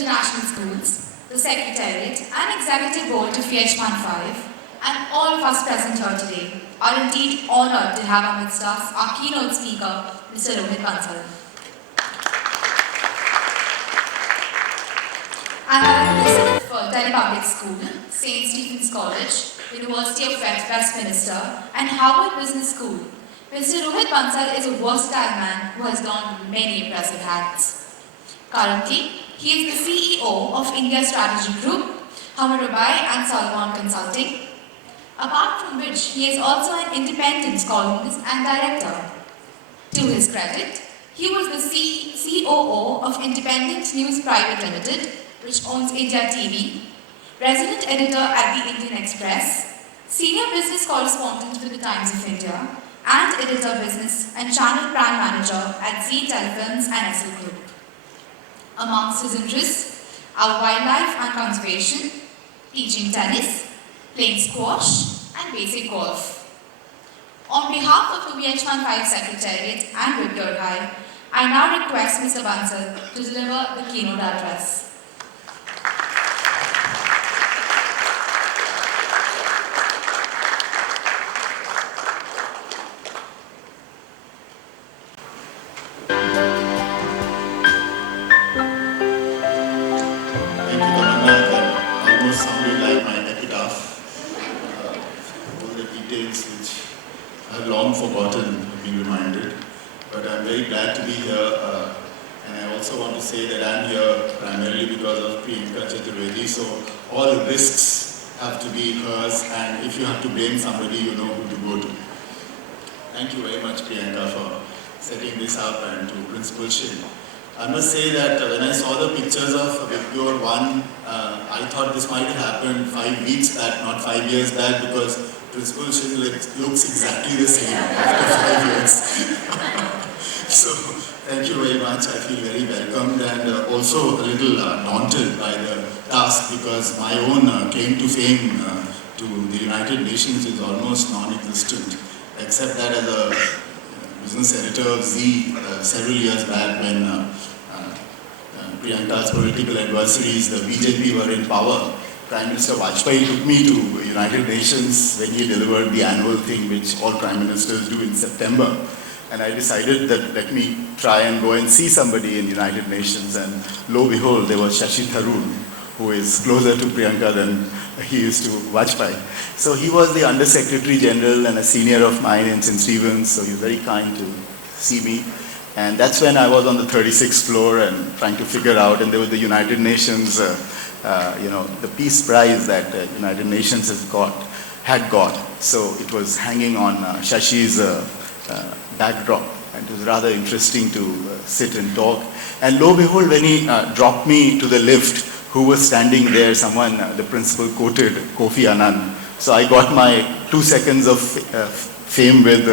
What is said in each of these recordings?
international schools, the Secretariat and Executive Board of VIBGYOR, and all of us present here today are indeed honoured to have amidst us our keynote speaker, Mr. Rohit Bansal. And our president for Delhi Public School, St. Stephen's College, University of Westminster, and Harvard Business School, Mr. Rohit Bansal is a versatile man who has donned many impressive hats. Currently, he is the CEO of India Strategy Group, Hammurabi and Solomon Consulting, apart from which he is also an independent columnist and director. To his credit, he was the COO of Independent News Private Limited, which owns India TV, resident editor at the Indian Express, senior business correspondent with the Times of India, and editor business and channel brand manager at Z Telefilms and SL Group. Amongst his interests are wildlife and conservation, teaching tennis, playing squash, and basic golf. On behalf of the VIBGYOR Secretariat and VIBGYOR, I now request Mr. Bansal to deliver the keynote address. Forgotten, being reminded, but I'm very glad to be here, and I also want to say that I'm here primarily because of Priyanka Chaturvedi, so all the risks have to be hers, and if you have to blame somebody, you know who to go to. Thank you very much, Priyanka, for setting this up, and to Principal Shim. I must say that when I saw the pictures of VIBGYOR 1, I thought this might have happened 5 weeks back, not 5 years back, because Principal Shim looks exactly the same after 5 years. So, thank you very much. I feel very welcomed and also a little daunted by the task, because my own claim to fame to the United Nations is almost non-existent, except that as a business editor of Z several years back when Priyanka's political adversaries, the BJP, were in power. Prime Minister Vajpayee took me to United Nations when he delivered the annual thing which all Prime Ministers do in September. And I decided that let me try and go and see somebody in United Nations, and lo and behold, there was Shashi Tharoor, who is closer to Priyanka than he is to Vajpayee. So he was the Under Secretary General and a senior of mine in St. Stephen's, so he was very kind to see me. And that's when I was on the 36th floor and trying to figure out, and there was the United Nations the Peace Prize that United Nations had got. So it was hanging on Shashi's backdrop, and it was rather interesting to sit and talk. And lo and behold, when he dropped me to the lift, who was standing there, someone, the principal quoted Kofi Annan. So I got my 2 seconds of fame with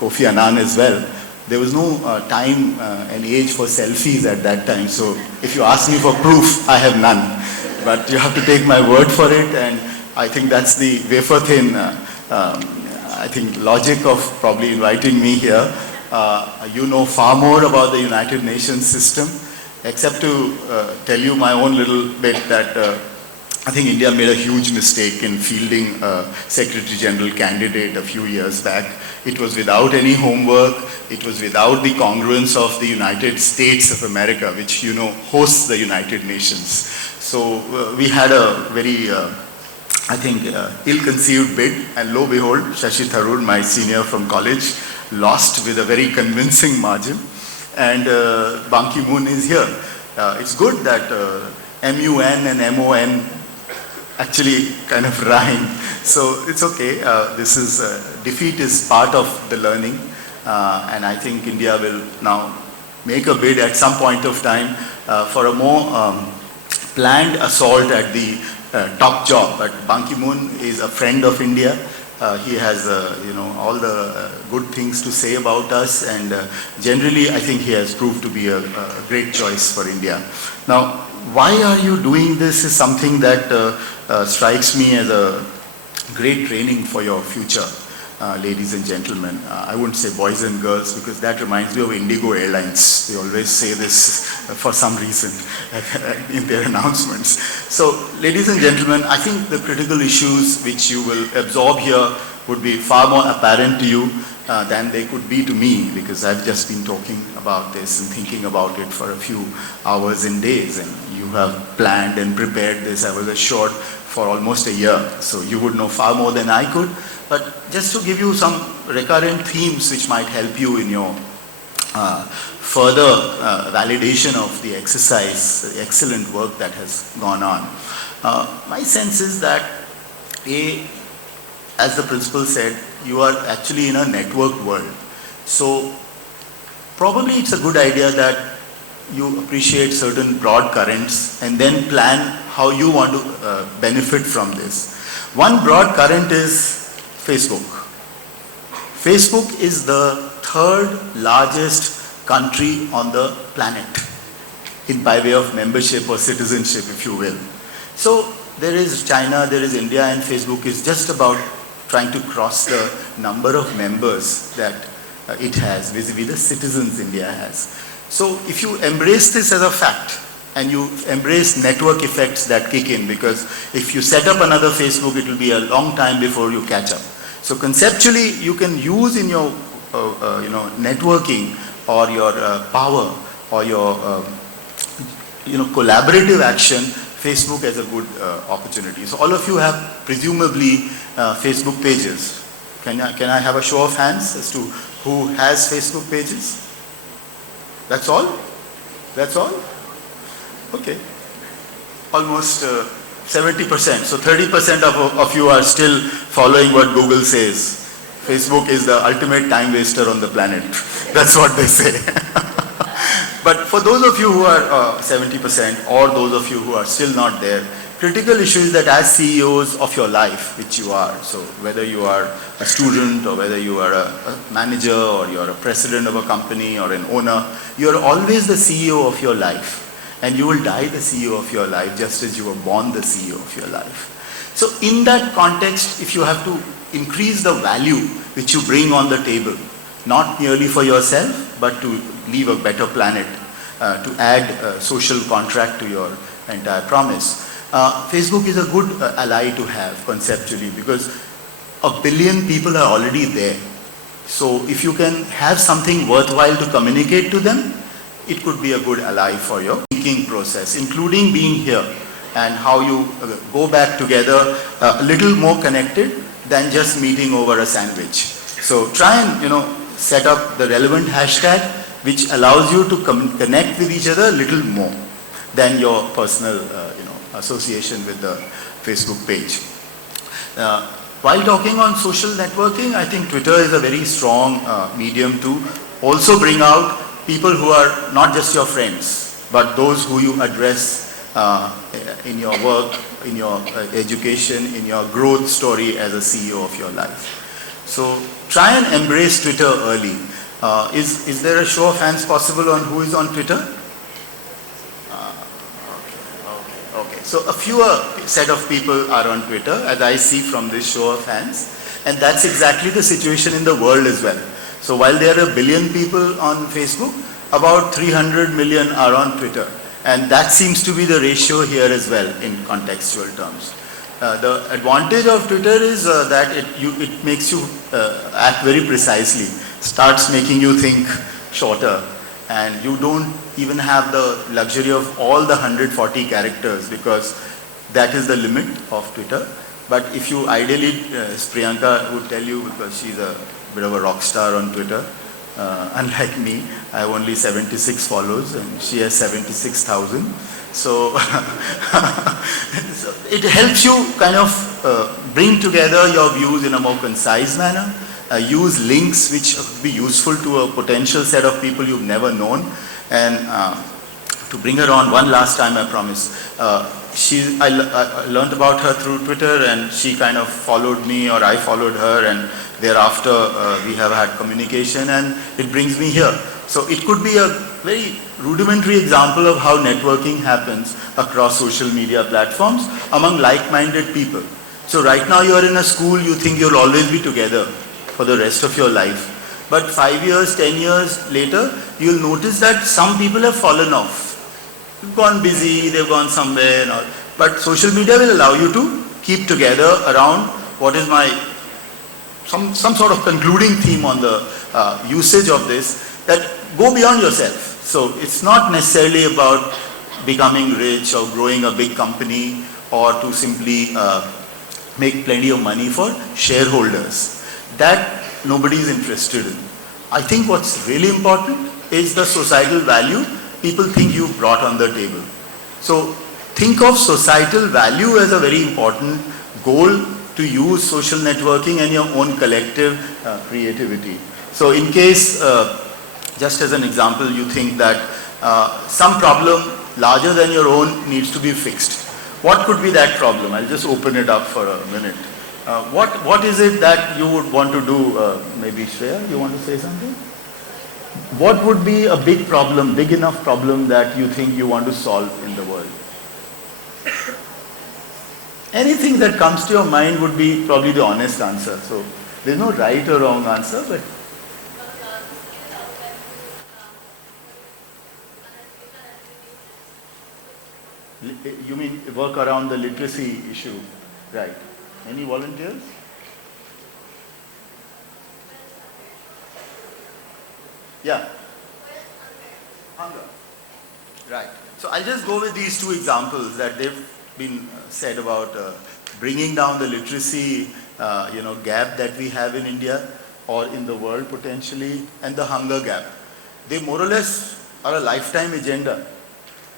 Kofi Annan as well. There was no time and age for selfies at that time. So if you ask me for proof, I have none. But you have to take my word for it, and I think that's the wafer-thin logic of probably inviting me here. You know far more about the United Nations system, except to tell you my own little bit that I think India made a huge mistake in fielding a Secretary General candidate a few years back. It was without any homework. It was without the congruence of the United States of America, which, you know, hosts the United Nations. So we had a very, ill-conceived bid, and lo and behold, Shashi Tharoor, my senior from college, lost with a very convincing margin, and Ban Ki-moon is here. It's good that MUN and MON actually kind of rhyme, so it's okay. Defeat is part of the learning, and I think India will now make a bid at some point of time for a more planned assault at the top job. But Ban Ki-moon is a friend of India. He has, all the good things to say about us, and generally, I think he has proved to be a great choice for India. Now, why are you doing this is something that strikes me as a great training for your future. ladies and gentlemen. I wouldn't say boys and girls because that reminds me of Indigo Airlines. They always say this for some reason in their announcements. So, ladies and gentlemen, I think the critical issues which you will absorb here would be far more apparent to you than they could be to me, because I've just been talking about this and thinking about it for a few hours and days, and you have planned and prepared this, I was assured, for almost a year. So you would know far more than I could. But just to give you some recurrent themes which might help you in your further validation of the exercise, the excellent work that has gone on. My sense is that, as the principal said, you are actually in a networked world. So probably it's a good idea that you appreciate certain broad currents and then plan how you want to benefit from this. One broad current is Facebook. Facebook is the third largest country on the planet by way of membership or citizenship, if you will. So there is China, there is India, and Facebook is just about trying to cross the number of members that it has vis-a-vis the citizens India has. So if you embrace this as a fact and you embrace network effects that kick in, because if you set up another Facebook, it will be a long time before you catch up. So conceptually, you can use in your networking or your power or your collaborative action, Facebook as a good opportunity. So all of you have presumably Facebook pages. Can I have a show of hands as to who has Facebook pages? That's all? That's all? Okay. Almost 70%. So 30% of you are still following what Google says. Facebook is the ultimate time waster on the planet. That's what they say. But for those of you who are 70% or those of you who are still not there, critical issue is that as CEOs of your life, which you are, so whether you are a student or whether you are a manager or you are a president of a company or an owner, you are always the CEO of your life. And you will die the CEO of your life just as you were born the CEO of your life. So in that context, if you have to increase the value which you bring on the table, not merely for yourself, but to leave a better planet, to add a social contract to your entire promise, Facebook is a good ally to have conceptually, because 1 billion people are already there. So if you can have something worthwhile to communicate to them, it could be a good ally for your thinking process, including being here and how you go back together a little more connected than just meeting over a sandwich. So try and set up the relevant hashtag which allows you to connect with each other a little more than your personal association with the Facebook page. While talking on social networking, I think Twitter is a very strong medium to also bring out people who are not just your friends, but those who you address in your work, in your education, in your growth story as a CEO of your life. So try and embrace Twitter early. Is there a show of hands possible on who is on Twitter? Okay. So a fewer set of people are on Twitter, as I see from this show of hands. And that's exactly the situation in the world as well. So while there are 1 billion people on Facebook, about 300 million are on Twitter. And that seems to be the ratio here as well in contextual terms. The advantage of Twitter is that it makes you act very precisely, starts making you think shorter, and you don't even have the luxury of all the 140 characters, because that is the limit of Twitter. But if you ideally, as Priyanka would tell you, because she's a bit of a rock star on Twitter, unlike me, I have only 76 followers and she has 76,000. So it helps you kind of bring together your views in a more concise manner, use links which would be useful to a potential set of people you've never known. And to bring her on one last time, I promise. I learned about her through Twitter, and she kind of followed me, or I followed her, and thereafter we have had communication, and it brings me here. So it could be a very rudimentary example of how networking happens across social media platforms among like-minded people. So right now you are in a school, you think you'll always be together for the rest of your life. But 5 years, 10 years later, you'll notice that some people have fallen off. They've gone busy, they've gone somewhere and all. But social media will allow you to keep together around what is some sort of concluding theme on the usage of this, that go beyond yourself. So it's not necessarily about becoming rich or growing a big company or to simply make plenty of money for shareholders. That nobody is interested in. I think what's really important is the societal value people think you brought on the table. So think of societal value as a very important goal to use social networking and your own collective creativity. So in case, just as an example, you think that some problem larger than your own needs to be fixed. What could be that problem? I'll just open it up for a minute. What is it that you would want to do? Maybe Shreya, you want to say something? What would be a big problem, big enough problem that you think you want to solve in the world? Anything that comes to your mind would be probably the honest answer. So there's no right or wrong answer, but you mean work around the literacy issue, right? Any volunteers? Yeah. Hunger. Right. So I'll just go with these two examples that they've been said about bringing down the literacy gap that we have in India or in the world potentially, and the hunger gap. They more or less are a lifetime agenda.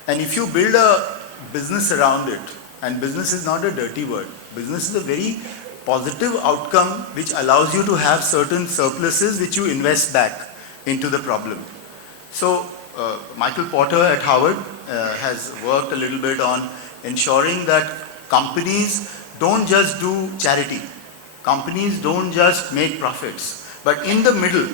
And if you build a business around it, and business is not a dirty word, business is a very positive outcome which allows you to have certain surpluses which you invest back into the problem. So Michael Porter at Harvard has worked a little bit on ensuring that companies don't just do charity. Companies don't just make profits, but in the middle,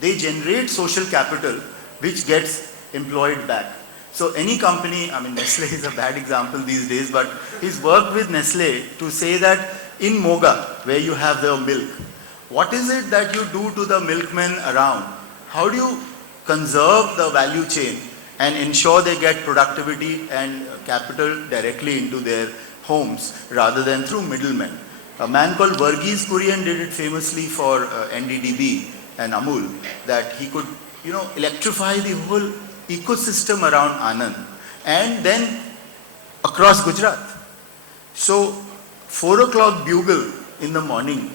they generate social capital which gets employed back. So any company, I mean Nestle is a bad example these days, but he's worked with Nestle to say that in Moga, where you have the milk, what is it that you do to the milkmen around? How do you conserve the value chain and ensure they get productivity and capital directly into their homes rather than through middlemen? A man called Verghese Kurian did it famously for NDDB and Amul, that he could, electrify the whole ecosystem around Anand and then across Gujarat. So 4 o'clock bugle in the morning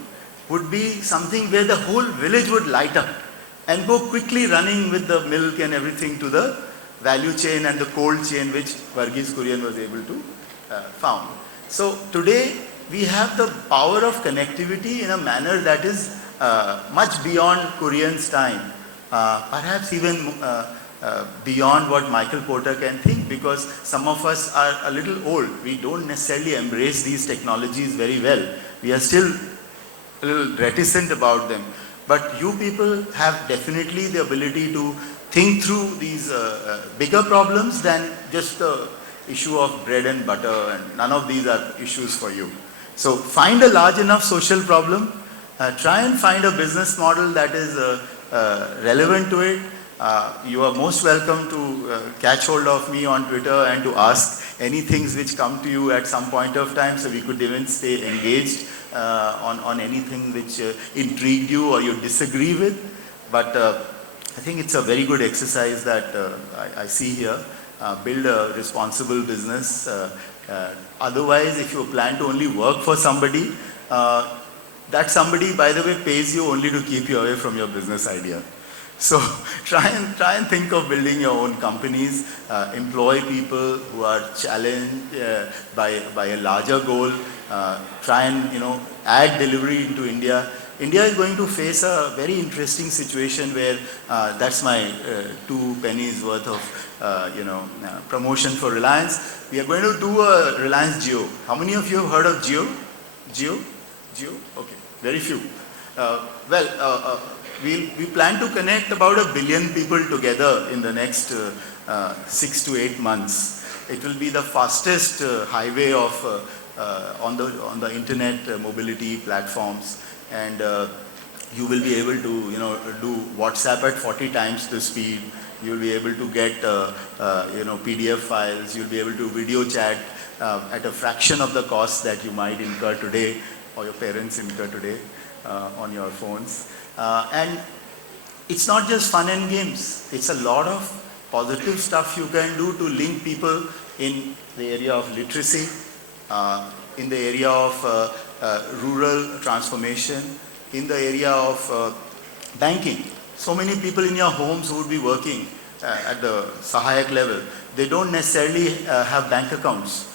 would be something where the whole village would light up and go quickly running with the milk and everything to the value chain and the cold chain which Verghese Kurian was able to found. So today we have the power of connectivity in a manner that is much beyond Kurian's time, perhaps even beyond what Michael Porter can think, because some of us are a little old. We don't necessarily embrace these technologies very well. We are still a little reticent about them. But you people have definitely the ability to think through these bigger problems than just the issue of bread and butter, and none of these are issues for you. So find a large enough social problem, try and find a business model that is relevant to it. You are most welcome to catch hold of me on Twitter and to ask any things which come to you at some point of time, so we could even stay engaged on anything which intrigued you or you disagree with. But I think it's a very good exercise that I see here. Build a responsible business. Otherwise, if you plan to only work for somebody, that somebody, by the way, pays you only to keep you away from your business idea. So try and think of building your own companies, employ people who are challenged by a larger goal, try and add delivery into India. India is going to face a very interesting situation where that's my 2 pennies worth of promotion for Reliance. We are going to do a Reliance Jio. How many of you have heard of Jio? Jio? Okay, very few. We plan to connect about 1 billion people together in the next 6 to 8 months. It will be the fastest highway of on the internet mobility platforms, and You will be able to, do WhatsApp at 40 times the speed. You will be able to get, PDF files. You'll be able to video chat at a fraction of the cost that you might incur today, or your parents incur today on your phones. And it's not just fun and games. It's a lot of positive stuff you can do to link people in the area of literacy, in the area of rural transformation, in the area of banking. So many people in your homes who would be working at the Sahay level, they don't necessarily have bank accounts.